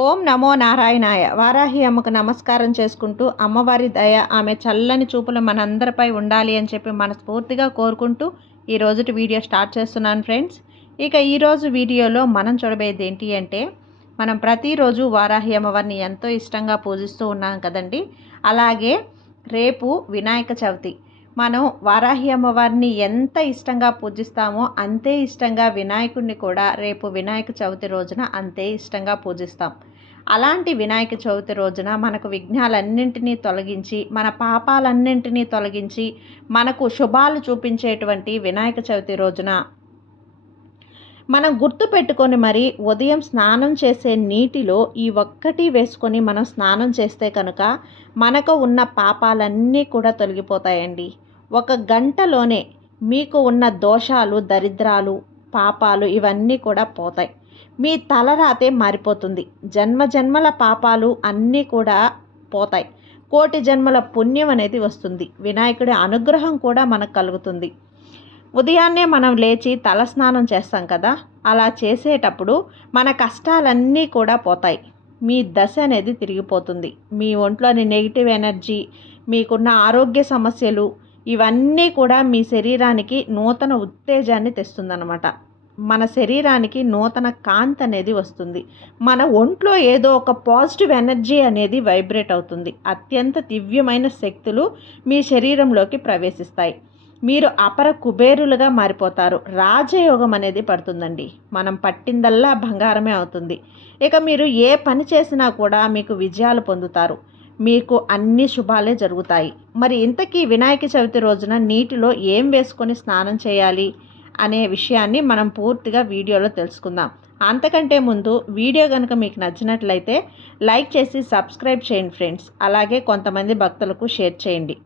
ఓం నమో నారాయణాయ. వారాహి అమ్మకు నమస్కారం చేసుకుంటూ, అమ్మవారి దయ, ఆమె చల్లని చూపులు మనందరిపై ఉండాలి అని చెప్పి మనస్ఫూర్తిగా కోరుకుంటూ ఈ రోజుటి వీడియో స్టార్ట్ చేస్తున్నాను ఫ్రెండ్స్. ఇక ఈరోజు వీడియోలో మనం చూడబోయేది ఏంటి అంటే, మనం ప్రతిరోజు వారాహి అమ్మవారిని ఎంతో ఇష్టంగా పూజిస్తూ ఉన్నాం కదండి. అలాగే రేపు వినాయక చవితి. మనం వారాహి అమ్మవారిని ఎంత ఇష్టంగా పూజిస్తామో అంతే ఇష్టంగా వినాయకుడిని కూడా రేపు వినాయక చవితి రోజున అంతే ఇష్టంగా పూజిస్తాం. అలాంటి వినాయక చవితి రోజున మనకు విఘ్నాలన్నింటినీ తొలగించి, మన పాపాలన్నింటినీ తొలగించి, మనకు శుభాలు చూపించేటువంటి వినాయక చవితి రోజున మనం గుర్తు పెట్టుకొని మరి ఉదయం స్నానం చేసే నీటిలో ఈ ఒక్కటి వేసుకొని మనం స్నానం చేస్తే కనుక మనకు ఉన్న పాపాలన్నీ కూడా తొలగిపోతాయండి. ఒక గంటలోనే మీకు ఉన్న దోషాలు, దరిద్రాలు, పాపాలు ఇవన్నీ కూడా పోతాయి. మీ తలరాతే మారిపోతుంది. జన్మ జన్మల పాపాలు అన్నీ కూడా పోతాయి. కోటి జన్మల పుణ్యం అనేది వస్తుంది. వినాయకుడి అనుగ్రహం కూడా మనకు కలుగుతుంది. ఉదయాన్నే మనం లేచి తలస్నానం చేస్తాం కదా, అలా చేసేటప్పుడు మన కష్టాలన్నీ కూడా పోతాయి. మీ దశ అనేది తిరిగిపోతుంది. మీ ఒంట్లోని నెగిటివ్ ఎనర్జీ, మీకున్న ఆరోగ్య సమస్యలు ఇవన్నీ కూడా మీ శరీరానికి నూతన ఉత్తేజాన్ని తెస్తుందన్నమాట. మన శరీరానికి నూతన కాంతి అనేది వస్తుంది. మన ఒంట్లో ఏదో ఒక పాజిటివ్ ఎనర్జీ అనేది వైబ్రేట్ అవుతుంది. అత్యంత దివ్యమైన శక్తులు మీ శరీరంలోకి ప్రవేశిస్తాయి. మీరు అపర కుబేరులుగా మారిపోతారు. రాజయోగం అనేది పడుతుందండి. మనం పట్టిందల్లా బంగారమే అవుతుంది. ఇక మీరు ఏ పని చేసినా కూడా మీకు విజయాలు పొందుతారు. మీకు అన్ని శుభాలే జరుగుతాయి. మరి ఇంతకీ వినాయక చవితి రోజున నీటిలో ఏం వేసుకొని స్నానం చేయాలి అనే విషయాన్ని మనం పూర్తిగా వీడియోలో తెలుసుకుందాం. అంతకంటే ముందు వీడియో కనుక మీకు నచ్చినట్లయితే లైక్ చేసి సబ్స్క్రైబ్ చేయండి ఫ్రెండ్స్. అలాగే కొంతమంది భక్తులకు షేర్ చేయండి.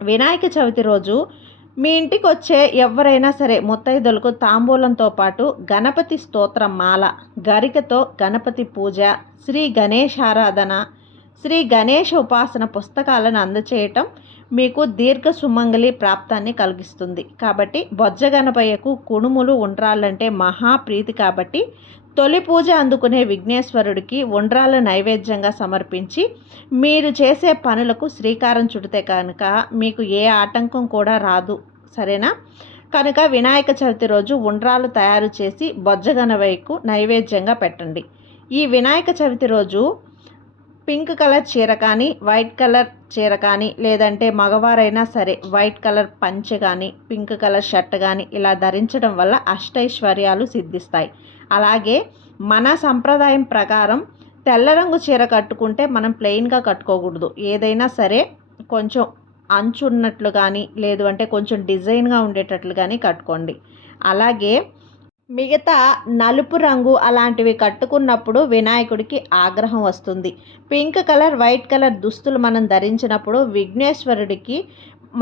వినాయక చవితి రోజు మీ ఇంటికి వచ్చే ఎవరైనా సరే ముత్తైదులకు తాంబూలంతో పాటు గణపతి స్తోత్రం మాల, గరికతో గణపతి పూజ, శ్రీ గణేశారాధన, శ్రీ గణేష ఉపాసన పుస్తకాలను అందచేయటం మీకు దీర్ఘ సుమంగళి ప్రాప్తాన్ని కలిగిస్తుంది. కాబట్టి బొజ్జ గణపయ్యకు కుడుములు ఉండ్రాళ్ళంటే మహాప్రీతి. కాబట్టి తొలి పూజ అందుకునే విఘ్నేశ్వరుడికి ఉండ్రాళ్ళ నైవేద్యంగా సమర్పించి మీరు చేసే పనులకు శ్రీకారం చుడితే కనుక మీకు ఏ ఆటంకం కూడా రాదు. సరేనా? కనుక వినాయక చవితి రోజు ఉండ్రాలు తయారు చేసి బొజ్జ గణపయ్యకు నైవేద్యంగా పెట్టండి. ఈ వినాయక చవితి రోజు పింక్ కలర్ చీర కానీ, వైట్ కలర్ చీర కానీ, లేదంటే మగవారైనా సరే వైట్ కలర్ పంచె కానీ, పింక్ కలర్ షర్ట్ కానీ ఇలా ధరించడం వల్ల అష్టైశ్వర్యాలు సిద్ధిస్తాయి. అలాగే మన సంప్రదాయం ప్రకారం తెల్ల రంగు చీర కట్టుకుంటే మనం ప్లెయిన్గా కట్టుకోకూడదు. ఏదైనా సరే కొంచెం అంచు ఉన్నట్లు కానీ, లేదు అంటే కొంచెం డిజైన్గా ఉండేటట్లు కానీ కట్టుకోండి. అలాగే మిగతా నలుపు రంగు అలాంటివి కట్టుకున్నప్పుడు వినాయకుడికి ఆగ్రహం వస్తుంది. పింక్ కలర్, వైట్ కలర్ దుస్తులు మనం ధరించినప్పుడు విఘ్నేశ్వరుడికి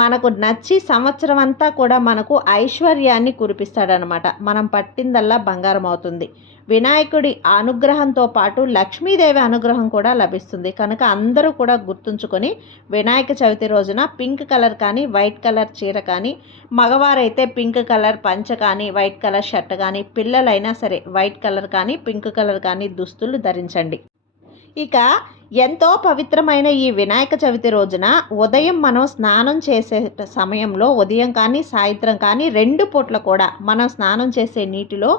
మనకు నచ్చి సంవత్సరం అంతా కూడా మనకు ఐశ్వర్యాన్ని కురిపిస్తాడనమాట. మనం పట్టిందల్లా బంగారం అవుతుంది. వినాయకుడి అనుగ్రహంతో పాటు లక్ష్మీదేవి అనుగ్రహం కూడా లభిస్తుంది. కనుక అందరూ కూడా గుర్తుంచుకొని వినాయక చవితి రోజున పింక్ కలర్ కానీ, వైట్ కలర్ చీర కానీ, మగవారైతే పింక్ కలర్ పంచ కానీ, వైట్ కలర్ షర్ట్ కానీ, పిల్లలైనా సరే వైట్ కలర్ కానీ, పింక్ కలర్ కానీ దుస్తులు ధరించండి. ఇక ఎంతో పవిత్రమైన ఈ వినాయక చవితి రోజున ఉదయం మనం స్నానం చేసే సమయంలో, ఉదయం కానీ సాయంత్రం కానీ 2 పూట్ల కూడా మనం స్నానం చేసే నీటిలో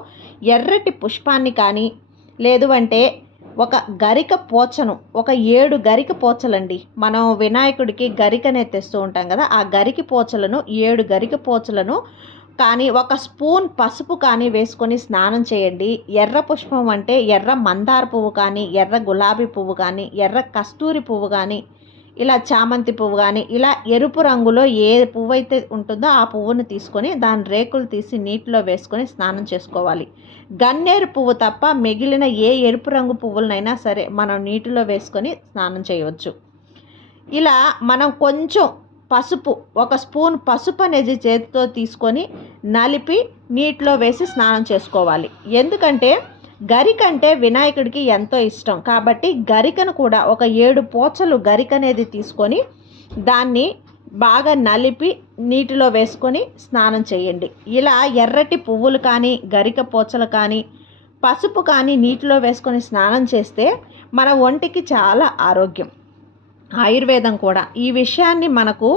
ఎర్రటి పుష్పాన్ని కానీ, లేదు అంటే ఒక గరిక పోచను, ఒక 7 గరిక పోచలండి. మనం వినాయకుడికి గరికనే తెస్తూ ఉంటాం కదా, ఆ గరికి పోచలను 7 గరిక పోచలను కానీ, ఒక స్పూన్ పసుపు కానీ వేసుకొని స్నానం చేయండి. ఎర్ర పుష్పం అంటే ఎర్ర మందార పువ్వు కానీ, ఎర్ర గులాబీ పువ్వు కానీ, ఎర్ర కస్తూరి పువ్వు కానీ, ఇలా చామంతి పువ్వు కానీ, ఇలా ఎరుపు రంగులో ఏ పువ్వు అయితే ఉంటుందో ఆ పువ్వును తీసుకొని దాని రేకులు తీసి నీటిలో వేసుకొని స్నానం చేసుకోవాలి. గన్నేరు పువ్వు తప్ప మిగిలిన ఏ ఎరుపు రంగు పువ్వులనైనా సరే మనం నీటిలో వేసుకొని స్నానం చేయవచ్చు. ఇలా మనం కొంచెం పసుపు, ఒక స్పూన్ పసుపు అనేది చేతితో తీసుకొని నలిపి నీటిలో వేసి స్నానం చేసుకోవాలి. ఎందుకంటే గరికంటే వినాయకుడికి ఎంతో ఇష్టం. కాబట్టి గరికను కూడా ఒక 7 పోచలు గరిక అనేది తీసుకొని దాన్ని బాగా నలిపి నీటిలో వేసుకొని స్నానం చేయండి. ఇలా ఎర్రటి పువ్వులు కానీ, గరిక పోచలు కానీ, పసుపు కానీ నీటిలో వేసుకొని స్నానం చేస్తే మన ఒంటికి చాలా ఆరోగ్యం. ఆయుర్వేదం కూడా ఈ విషయాన్ని మనకు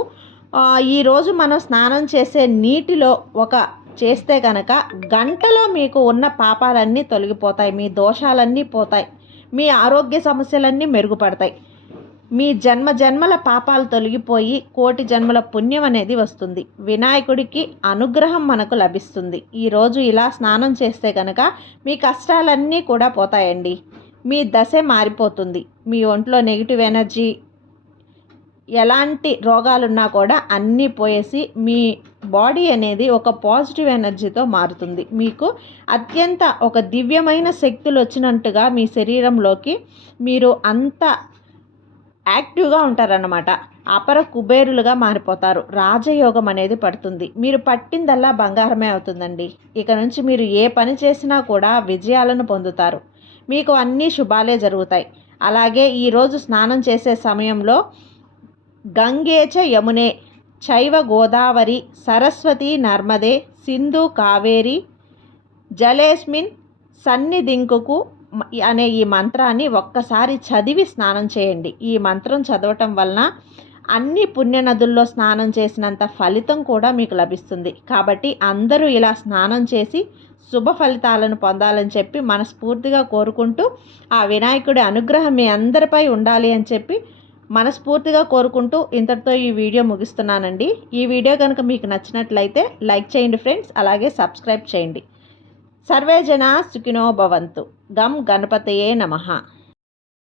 ఈరోజు మనం స్నానం చేసే నీటిలో చేస్తే కనుక గంటలో మీకు ఉన్న పాపాలన్నీ తొలగిపోతాయి, మీ దోషాలన్నీ పోతాయి, మీ ఆరోగ్య సమస్యలన్నీ మెరుగుపడతాయి, మీ జన్మల పాపాలు తొలగిపోయి కోటి జన్మల పుణ్యం అనేది వస్తుంది. వినాయకుడికి అనుగ్రహం మనకు లభిస్తుంది. ఈరోజు ఇలా స్నానం చేస్తే కనుక మీ కష్టాలన్నీ కూడా పోతాయండి. మీ దశ మారిపోతుంది. మీ ఒంట్లో నెగిటివ్ ఎనర్జీ, ఎలాంటి రోగాలున్నా కూడా అన్నీ పోయేసి మీ బాడీ అనేది ఒక పాజిటివ్ ఎనర్జీతో మారుతుంది. మీకు అత్యంత ఒక దివ్యమైన శక్తులు వచ్చినట్టుగా మీ శరీరంలోకి మీరు అంత యాక్టివ్గా ఉంటారన్నమాట. అపర కుబేరులుగా మారిపోతారు. రాజయోగం అనేది పడుతుంది. మీరు పట్టిందల్లా బంగారమే అవుతుందండి. ఇక నుంచి మీరు ఏ పని చేసినా కూడా విజయాలను పొందుతారు. మీకు అన్నీ శుభాలే జరుగుతాయి. అలాగే ఈరోజు స్నానం చేసే సమయంలో గంగేచ యమునే చైవ గోదావరి సరస్వతి నర్మదే సింధు కావేరి జలేస్మిన్ సన్నిధింకుకు అనే ఈ మంత్రాన్ని ఒక్కసారి చదివి స్నానం చేయండి. ఈ మంత్రం చదవటం వలన అన్ని పుణ్యనదుల్లో స్నానం చేసినంత ఫలితం కూడా మీకు లభిస్తుంది. కాబట్టి అందరూ ఇలా స్నానం చేసి శుభ ఫలితాలను పొందాలని చెప్పి మనస్ఫూర్తిగా కోరుకుంటూ, ఆ వినాయకుడి అనుగ్రహం మీ అందరిపై ఉండాలి అని చెప్పి మనస్ఫూర్తిగా కోరుకుంటూ ఇంతటితో ఈ వీడియో ముగిస్తున్నానండి. ఈ వీడియో కనుక మీకు నచ్చినట్లయితే లైక్ చేయండి ఫ్రెండ్స్, అలాగే సబ్స్క్రైబ్ చేయండి. సర్వే జనా సుఖినో భవంతు. గం గణపతయే నమః.